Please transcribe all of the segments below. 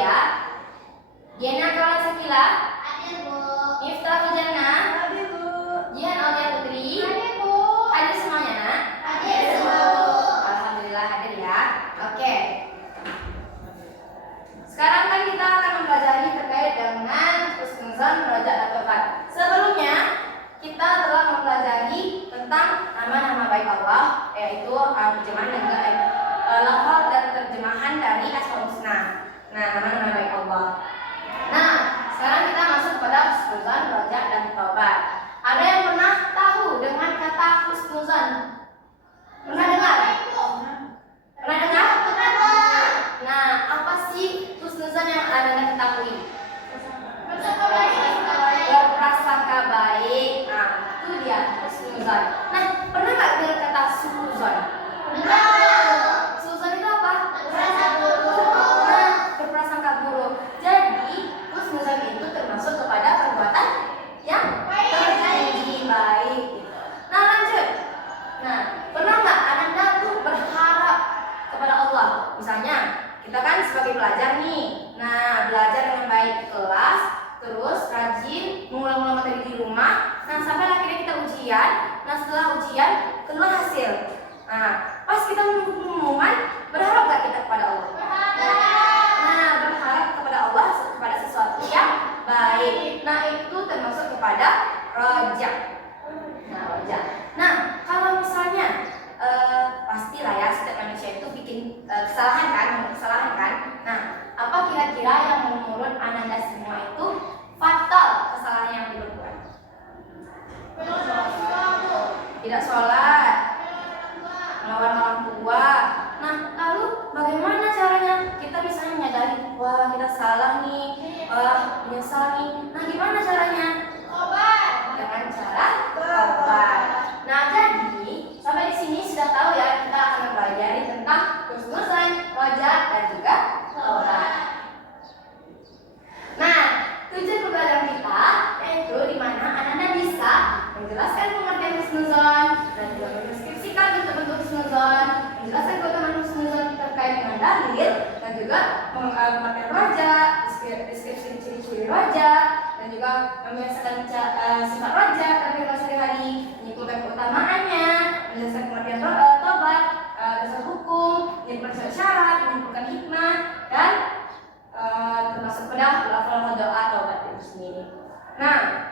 ya. Diana Kawan Sakila. Hadir, Bu. Miftahul Jannah. Hadir, Bu. Jihan Aulia Putri. Hadir, Bu. Hadir semuanya, Nak? Hadir semua, Bu. Alhamdulillah hadir ya. Oke. Sekarang kan kita akan mempelajari terkait dengan husnuzan, rojak, dan tobat. Sebelumnya kita telah mempelajari tentang nama-nama baik Allah, yaitu terjemahan dan lafal dan terjemahan dari Asmaul Husna. Nah, nama-nama baik Allah. Nah, sekarang kita masuk kepada husnuzan, rojak, dan tobat. Ada yang pernah tahu dengan kata husnuzan? Pernah dengar? Pernah dengar? Nah, apa sih husnuzan yang Anda ketahui? Berprasangka baik. Nah, itu dia husnuzan. Nah, pernah nggak dengar kata suzon? Suzon itu apa? Nah, berprasangka buruk. Jadi, husnuzan itu termasuk kepada perbuatan yang terpuji baik. Nah, lanjut. Nah, pernah nggak Anda tuh berharap kepada Allah? Misalnya, kita kan sebagai pelajar nih. Nah, belajar dengan baik di kelas, terus rajin mengulang-ulang materi di rumah. Nah, sampai akhirnya kita ujian. Nah, setelah ujian keluar hasil. Nah, pas kita menunggu pengumuman, berharap nggak kita kepada Allah? Nah, berharap kepada Allah kepada sesuatu yang baik. Nah, itu termasuk kepada rojak. Nah, rojak. Nah, kalau misalnya pastilah ya setiap manusia itu bikin kesalahan kan. Nah, apa kira-kira yang menurut Ananda semua itu fatal kesalahan yang diperbuat? Tidak sholat, melawan orang tua. Nah, lalu bagaimana caranya kita misalnya menyadari, wah kita salah nih, wah menyesal nih. Nah, gimana caranya? Dengan cara tobat. Nah, jadi sampai di sini sudah tahu ya, kita akan mempelajari tentang husnuzan, rojak, dan juga tobat. Nah, tujuan pembelajaran kita yaitu di mana Anda bisa menjelaskan pengertian husnuzan dan juga mendeskripsikan bentuk-bentuk husnuzan, menjelaskan keutamaan husnuzan terkait dengan dalil dan juga pengertian rojak, deskripsi ciri-ciri rojak, dan juga membiasakan sifat rojak dan kehidupan sehari-hari, menyimpulkan keutamaannya, menjelaskan pengertian tobat, dasar hukum, menyimpulkan syarat, menyimpulkan hikmah, dan termasuk pada lafal doa tobat itu sendiri. Nah,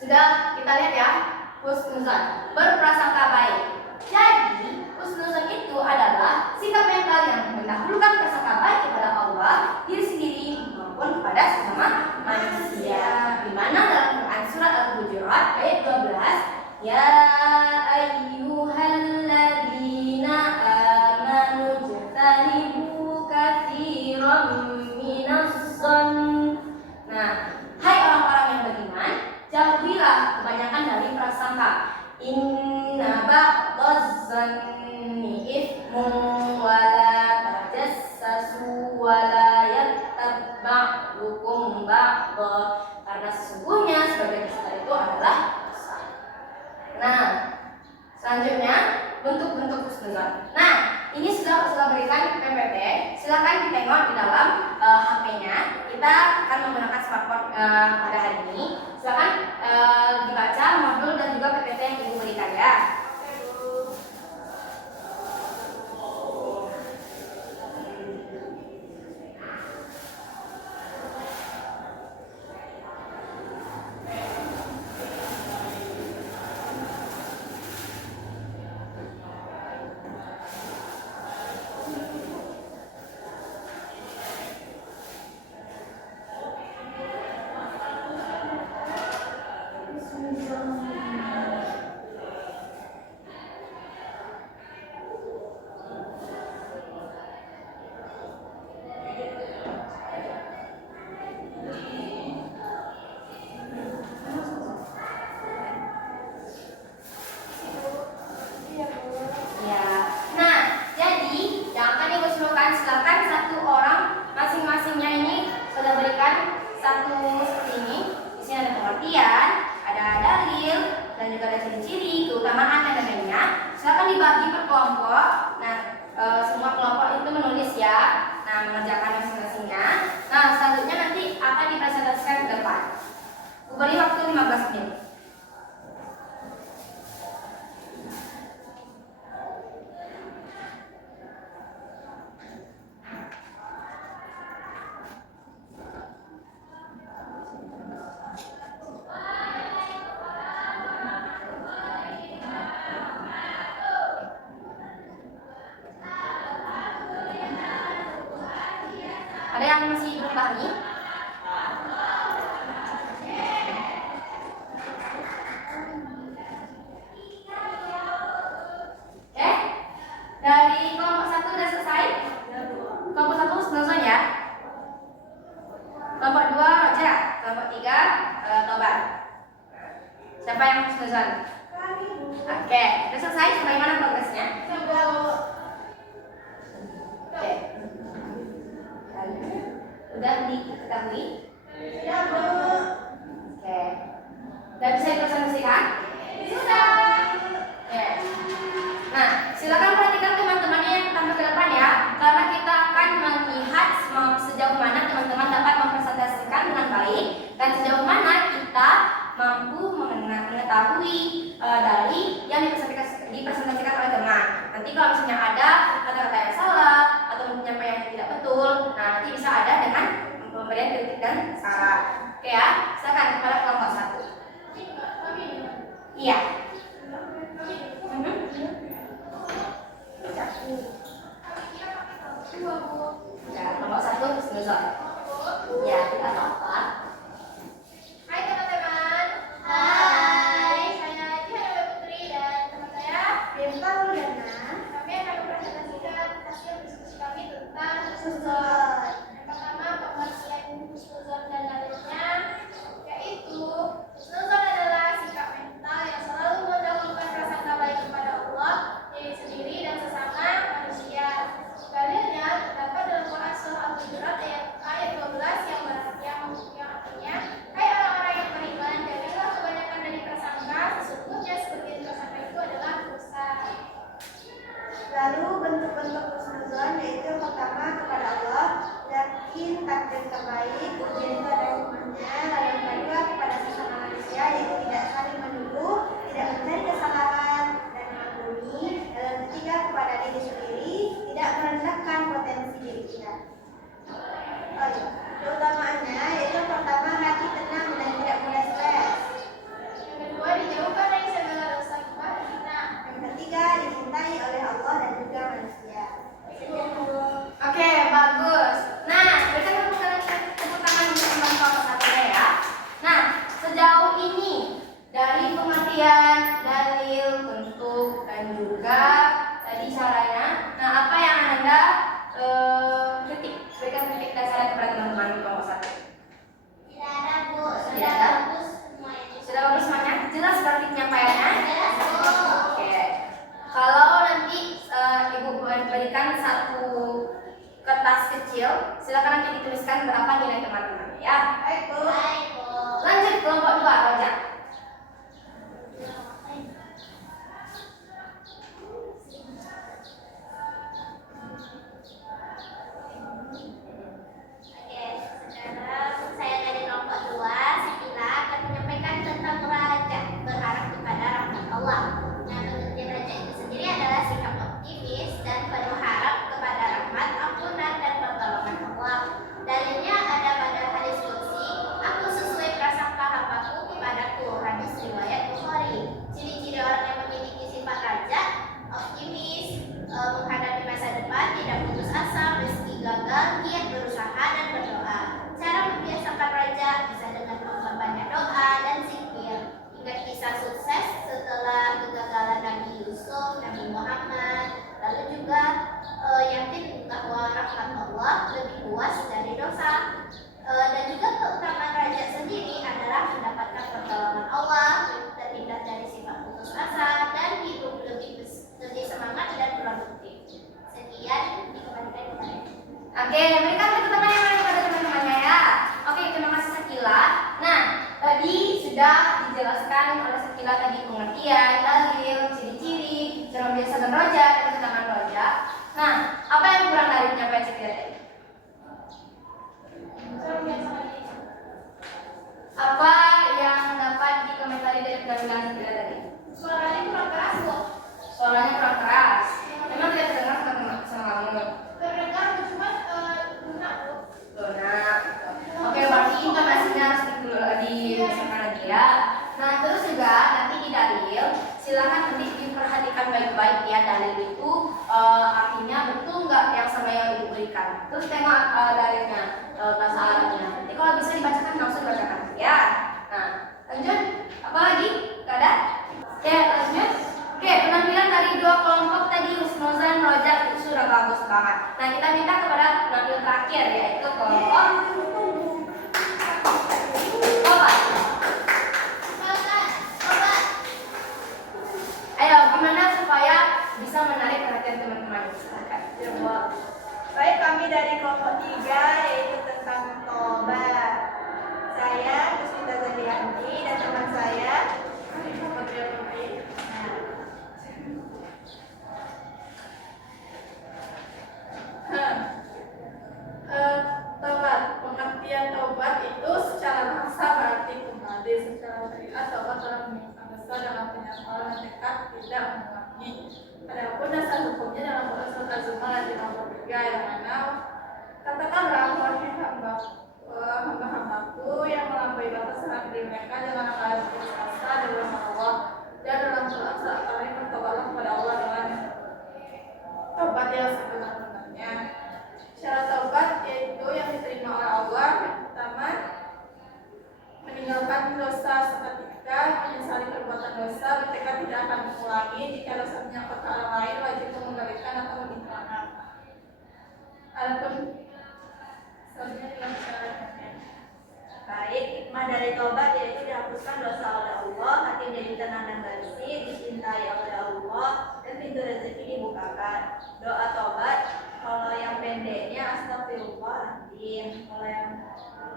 sudah kita lihat ya, husnuzan, berprasangka baik. Jadi, husnuzan itu adalah sikap mental yang mendahulukan prasangka baik kepada Allah, diri sendiri maupun kepada sesama manusia. Di mana dalam Quran surat Al-Hujurat ayat 12, ya ayyuhalladzina amanu jtanibu katsiran minazzan. Nah, hai orang-orang yang beriman, jauhilah kebanyakan dari prasangka. Inna ba'daz-zanni itsmun wa la tajassasu wa la yattab ba'dukum ba'dha. Karena sesungguhnya sebagian dusta itu adalah dosa. Nah, selanjutnya bentuk-bentuk husnuzan. Nah, ini sudah berikan PPT. Silakan ditengok di dalam HP-nya. Kita akan menggunakan smartphone pada hari ini. Silakan dibaca modul dan juga PPT yang Ibu berikan ya. keutamaan dan lainnya. Silakan dibagi per kelompok. Nah, semua kelompok itu menulis ya. Nah, mengerjakan masing-masingnya. yang masih belum pahami? Oke, dari kelompok 1 udah selesai? Kelompok 1 Snozon ya. Kelompok 2 Roja, kelompok 3 Tobar. Siapa yang Snozon? Oke, udah selesai? Sampai mana progresnya? Oke. Udah diketahui? Oke. Udah bisa dipresentasikan? Sudah. Oke. Nah, silakan perhatikan teman-temannya yang tambah ke depan ya, karena kita akan melihat sejauh mana teman-teman dapat mempresentasikan dengan baik dan sejauh mana kita mampu mengetahui dari yang dipresentasikan oleh teman. Nanti kalau misalnya ada kata-kata yang salah atau penyampaian yang tidak betul, nah nanti bisa ada dengan pemberian kritik dan saran. Oke ya, silakan kepada kelompok 1. Iya. Ya, kelompok 1 Snuzon. Ya, tidak apa-apa. Hai teman-teman. Hai. Saya Diana Putri dan teman saya Dempa Wulandana. Kami akan mempresentasikan hasil diskusi kami tentang husnuzon. Yang pertama, pengertian husnuzon dan dalilnya, yaitu husnuzon adalah sikap mental yang selalu mendahulukan prasangka baik kepada Allah, diri sendiri dan sesama manusia. Dalilnya terdapat dalam Quran surah Al-Hujurat ayat 12 yang artinya, hai orang-orang yang beriman, jadilah kebanyakan dari prasangka, sesungguhnya sebagian prasangka itu adalah dosa. Lalu bentuk-bentuk husnuzon yaitu pertama kepada Allah, yakin takdir terbaik, ujian itu ada hikmahnya. Lalu yang kedua kepada sesama manusia, yaitu tidak saling menuduh, tidak mencari kesalahan dan mengampuni. Dan yang ketiga kepada diri sendiri, tidak merendahkan potensi diri kita. Keutamaannya yaitu pertama hati tenang dan tidak mudah stres. Yang kedua dijauhkan dari segala dosa gibah dan fitnah. Yang ketiga dicintai oleh Allah dan juga manusia. Oke, bagus. Nah, berikan tepuk tangan untuk teman kelompok 1 ya. Nah, sejauh ini dari pengertian, dalil, bentuk dan juga tadi caranya. Nah, apa yang Anda kritik? Berikan kritik dan saran kepada teman-teman kelompok 1. Tidak ada, Bu. Tidak ada? Bagus semuanya. Sudah bagus semuanya? Jelas berarti penyampaiannya? Jelas, Bu. Oke. Kalau nanti Ibu berikan satu kertas kecil, silakan nanti dituliskan berapa nilai teman-teman ya. Baik, Bu. Baik, Bu. Lanjut kelompok 2, Roja. Oke, sekarang saya dari kelompok 2, Sakila akan menyampaikan tentang raja, berharap kepada rahmat Allah. Nah, pengertian raja itu sendiri adalah sikap optimis dan berharap kepada rahmat, ampunan dan pertolongan Allah. Dalilnya ada pada hadis qudsi, aku sesuai prasangka hambaku kepadaku, hadis riwayat Bukhari. Ciri-ciri orang yang memiliki sifat raja, optimis, menghadapi masa depan, tidak putus asa meski gagal, giat berusaha dan berdoa. Cara membiasakan raja bisa dengan memperbanyak doa dan zikir. Ingat kisah sukses setelah kegagalan Nabi Yusuf, Nabi Muhammad. Lalu juga yakin bahwa rahmat Allah lebih luas dari dosa. Dan juga keutamaan raja sendiri adalah mendapatkan pertolongan Allah, terhindar dari sifat putus asa, dan hidup lebih semangat dan produktif. Sekian dikembalikan kepada Ibu. Oke, berikan tepuk tangan yang lain kepada teman-temannya ya. Oke, terima kasih Sakila. Nah, tadi sudah dijelaskan oleh Sakila tadi pengertian, dalil, ciri-ciri, cara membiasakan roja dan keutamaan roja. Nah, apa yang kurang dari penyampaian Sakila tadi? Apa yang dapat dikomentari dari penampilan Sakila tadi? Suaranya kurang keras, Bu. Suaranya kurang keras. Memang tidak terdengar sama kamu. Terdengar, cuma lunak, Bu. Nah, oke, berarti intonasinya harus dibiasakan lagi ya. Nah, terus juga nanti di dalil, silahkan nanti diperhatikan baik-baik ya, dalil itu artinya betul nggak yang sama yang diberikan. Terus tengok dalilnya. Taubat itu secara bahasa berarti kembali, secara syariat taubat adalah meninggalkan dosa dalam penyesalan dan tekad tidak mengulangi. Adapun dasar hukumnya dalam Quran surat Az-Zumar ayat 53 yang mana katakanlah wahai hamba-hambaku yang melampaui batas dalam diri mereka dengan kalian putus asa dari rahmat Allah, dan dalam Quran surat Al-Qalam bertobatlah kepada Allah dengan taubat yang sebenar-benarnya. Syarat taubat yaitu yang diterima oleh Allah yang pertama meninggalkan dosa seketika, menyesali perbuatan dosa, bertekad tidak akan mengulangi. Jika dosa menyangkut ke orang lain, wajib mengembalikan atau meminta maaf. Adapun selanjutnya adalah syaratnya. Baik, hikmah dari tobat yaitu dihapuskan dosa oleh Allah, hati menjadi tenang dan bersih, dicintai oleh Allah, dan pintu rezeki dibukakan. Doa tobat, kalau yang pendeknya astagfirullahaladzim. Kalau yang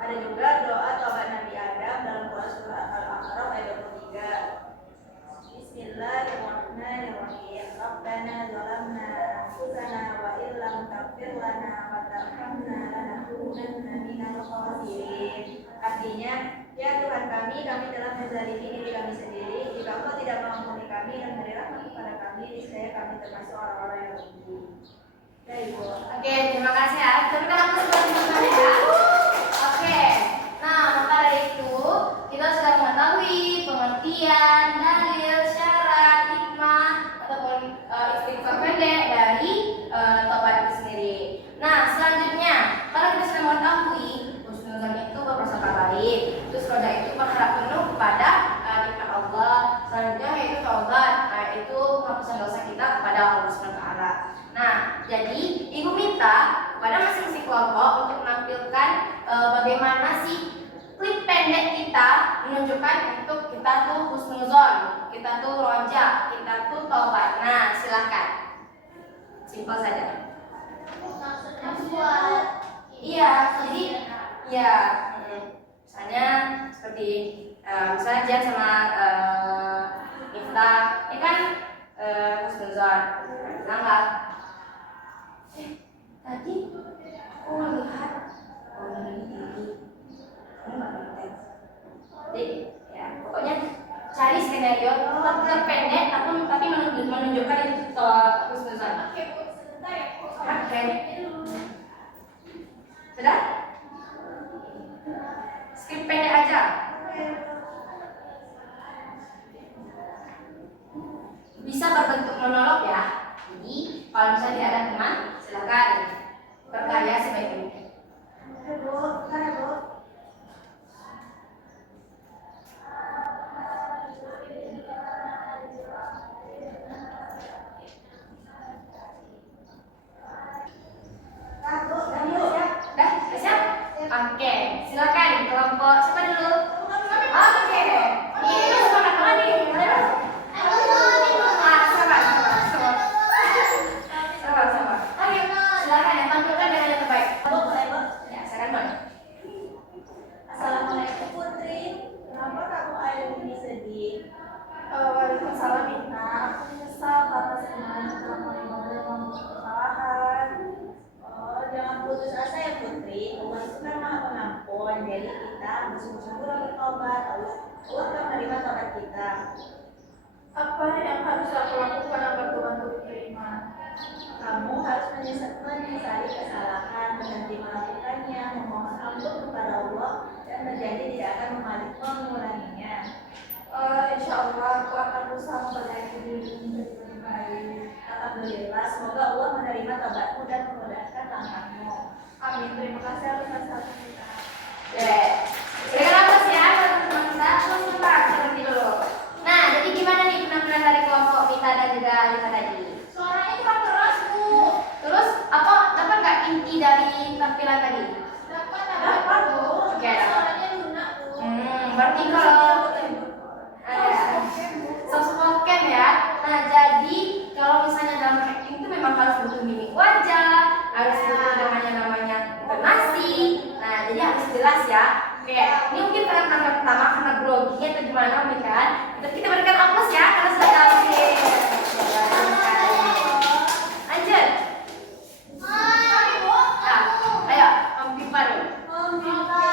ada juga doa tobat Nabi Adam dalam Quran surah Al-A'raf ayat 23. Bismillahirrahmanirrahim. Rabbana zalamna anfusana wa illam taghfir lana wa tarhamna lanakunanna minal khasirin. Artinya, ya Tuhan kami telah menzalimi diri kami sendiri. Jika Engkau tidak mengampuni kami dan beri rahmat kepada kami, niscaya kami termasuk orang-orang yang rugi. Ya Ibu. Oke, terima kasih ya. Kita berikan aplaus buat teman-teman ya. Oke, nah maka dari itu kita sudah mengetahui pengertian, dalil, syarat, hikmah ataupun istighfar pendek dari tobat itu sendiri. Nah selanjutnya, karena kita sudah mengetahui husnuzon itu berprasangka baik, terus roda itu berharap penuh kepada nikmat Allah. Selanjutnya yaitu taubat, itu penghapusan dosa kita kepada Allah SWT. Nah, jadi Ibu minta kepada masing-masing kelompok untuk menampilkan bagaimana sih klip pendek kita menunjukkan untuk kita tuh husnuzon, kita tuh roja, kita tuh taubat. Nah, silakan. Simpel saja. Maksudnya buat Iya, jadi ya misalnya seperti misalnya Jan sama Miftah, ini kan husnuzon. Bilang tadi aku melihat ini tinggi, kamu nggak konten. Jadi ya pokoknya cari skenario terpendek tapi menunjukkan itu husnuzon. Oke, Bu, sebentar ya, Bu. Oke. Sudah? Skrip pendek aja. Bisa berbentuk monolog ya. Jadi kalau misalnya tidak ada teman, silakan berkarya sebaik mungkin. Bu, Bu. Dah, siap? Oke, silakan kelompok siapa dulu? Oke. Ini semangat banget nih. Sabar. Oke, silakan yang tampilkan dengan yang terbaik. Ya, silakan Mon. Assalamualaikum Putri. Kenapa kamu hari ini sedih? Waalaikumsalam Ina. Aku menyesal karena sebenarnya telah melakukan kesalahan. Oh, jangan putus asa ya Putri. Allah itu kan maha pengampun. Jadi kita bersungguh-sungguh bertobat. Allah akan menerima tobat kita. Apa yang harus aku lakukan agar Tuhan diterima? Kamu harus menyesali kesalahan, berhenti melakukannya, memohon ampun kepada Allah, dan berjanji tidak akan mengulanginya. Insya Allah aku akan berusaha memperbaiki diri menjadi lebih baik. Alhamdulillah, semoga Allah menerima tobatmu dan memudahkan langkahmu. Amin. Terima kasih atas nasihatnya kita. Berikan aplaus ya buat teman kita. Sebentar, saya berhenti dulu. Nah, jadi gimana nih penampilan dari kelompok Mita dan juga Lita tadi? Suaranya kurang keras, Bu. Terus apa dapat nggak inti dari tampilan tadi? Dapat, Bu. Oke. Suaranya lunak, Bu. Berarti kalau soft spoken ya. Nah, jadi kalau misalnya dalam acting itu memang harus butuh mimik wajah, harus butuh namanya intonasi. Nah, jadi harus jelas ya. Oke, ini mungkin karena penampilan pertama karena grogi atau gimana mungkin kan. Kita berikan aplaus ya karena sudah tahu sih. Lanjut. Mari, Bu. Nah, ayo Om Pipa dulu. Om Pipa.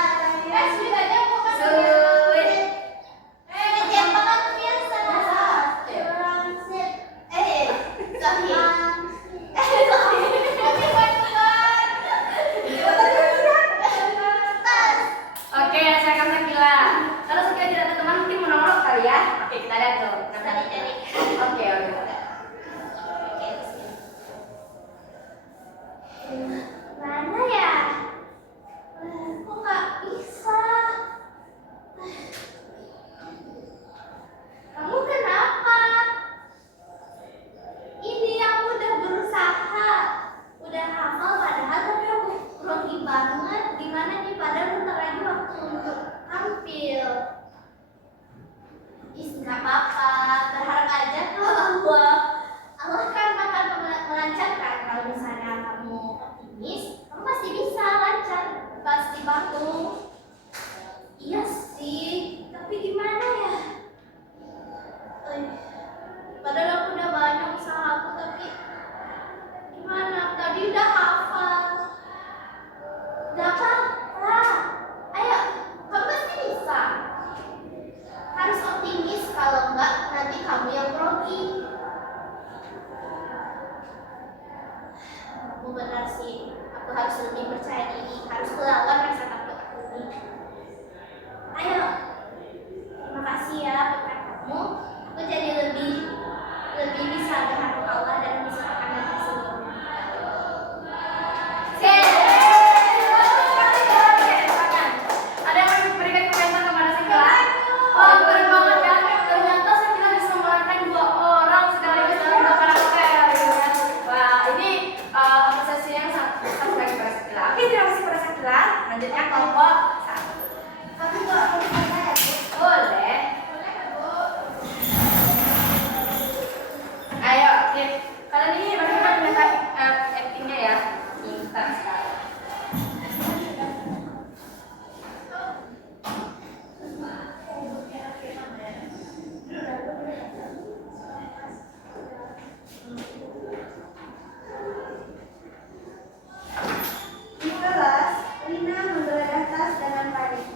cemas dengan panik.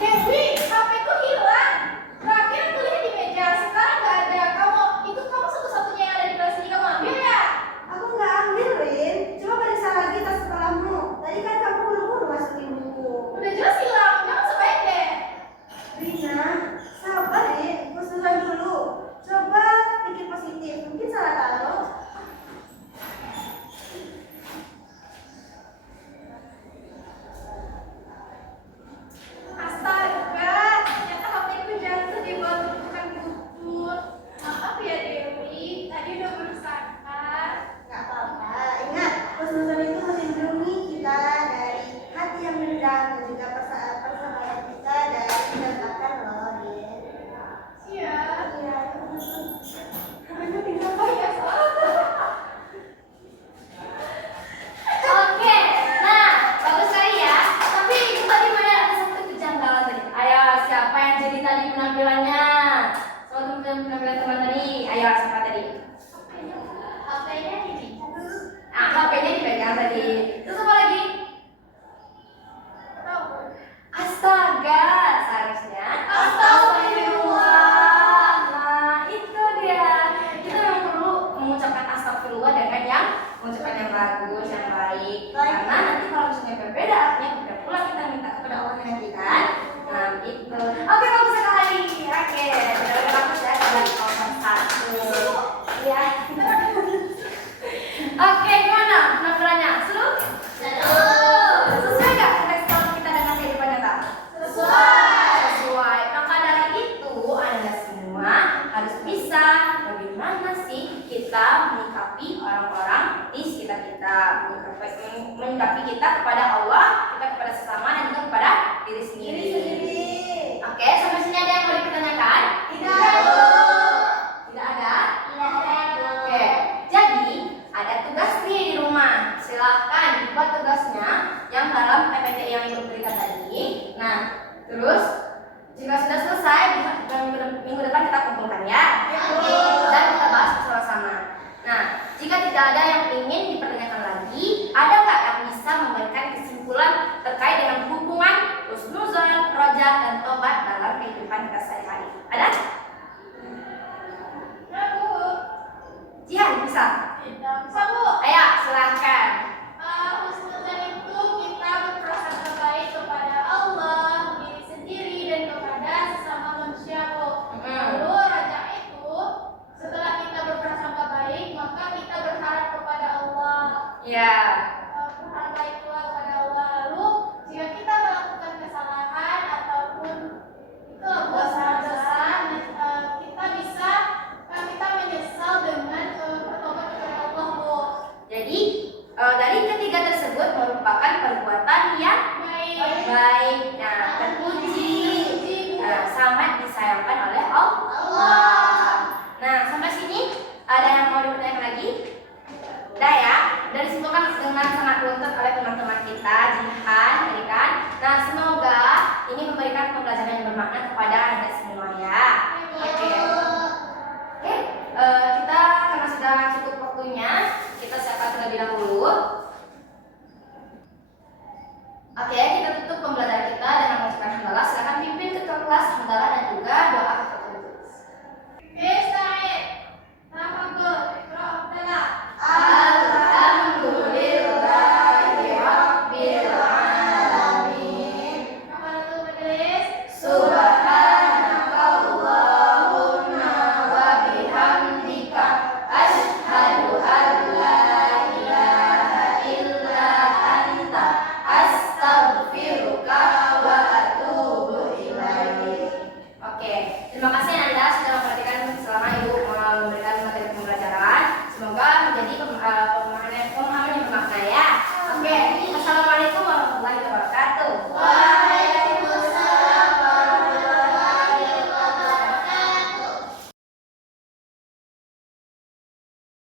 Dewi, HP-ku hilang. Terakhir aku lihat di meja, sekarang nggak ada. Kamu satu-satunya yang ada di kelas ini, kamu ambil ya? Aku nggak ambil, Rin. Coba periksa lagi tas sekolahmu. Tadi kan kamu buru-buru masukin buku. Udah jelas hilang, jangan sebaik deh. Rina, sabar Rin. Husnuzon dulu. Coba pikir positif. Mungkin salah taruh. Astaga, ternyata HP-ku jatuh di bawah tumpukan buku. Maaf ya Dewi, tadi udah berusaha. Nggak apa-apa. Ingat, husnuzon itu melindungi kita dari hati yang dendam dan juga persahabatan kita dari kedekatan loh, Rin. Iya. Iya. Namanya tinggal apa ya soalnya. Oke, nah bagus sekali ya. Tapi itu tadi mana ada satu kejanggalan tadi. Ayo, siapa yang jadi tadi penampilannya? Suatu penampilan teman tadi. Ayo, siapa tadi? HP-nya diminta dulu. Nah, HP-nya dipegang tadi. Terus apa lagi? Tahu. Astaga, seharusnya Astagfirullah. Nah, itu dia. Kita memang perlu mengucapkan astagfirullah dengan yang mengucapkan yang bagus, yang baik. Karena nanti kalau misalnya berbeda artinya berbeda pula kita minta kepada Allah nanti kan. Nah, itu. Oke, bagus sekali. Oke, sudah bagus ya. Sudah di kelompok 1. Iya. Oke, gimana penampilannya? Seru? Sesuai nggak konteks kita dengan kehidupan nyata? Sesuai. Maka dari itu Anda semua harus bisa bagaimana sih kita menyikapi orang-orang di sekitar kita, menyikapi kita kepada Allah, kita kepada sesama dan juga kepada diri sendiri. Oke, sampai sini ada yang mau dipertanyakan? Tidak ada? Oke, jadi ada tugas nih di rumah. Silahkan dibuat tugasnya yang dalam PPT yang Ibu berikan tadi. Nah, terus jika sudah selesai, minggu depan kita kumpulkan ya. Dan kita bahas bersama-sama. Nah, jika tidak ada yang ingin dipertanyakan lagi, ada nggak yang bisa memberikan kesimpulan terkait dengan hubungan husnuzon, roja, dan tobat dalam kehidupan kita sehari-hari? Ada? Ya, Bu. Jihan, bisa? Tidak bisa, Bu. Ayo, silahkan. Husnuzon itu kita berprasangka baik kepada Allah, diri sendiri, dan kepada sesama manusia, Bu. Lalu raja itu setelah kita berprasangka baik, maka kita berharap kepada Allah. Ya. Berharap baik pula kepada Allah. Lalu jika kita melakukan kesalahan ataupun itu dosa-dosa, kita menyesal dengan bertobat kepada Allah, Bu. Jadi dari ketiga tersebut merupakan perbuatan yang baik, nah, terpuji, sangat disayangkan oleh Allah. Nah, sampai sini ada yang mau dipertanyakan lagi? Udah ya, dari situ kan dengan sangat luntur oleh teman-teman kita, Jihan, tadi kan. Nah, semoga ini memberikan pembelajaran yang bermakna kepada Anda semua ya. Oke. Kita karena sudah cukup waktunya, kita siapkan terlebih dahulu. Oke, kita tutup pembelajaran kita dengan mengucapkan hamdalah. Silakan pimpin ketua kelas hamdalah dan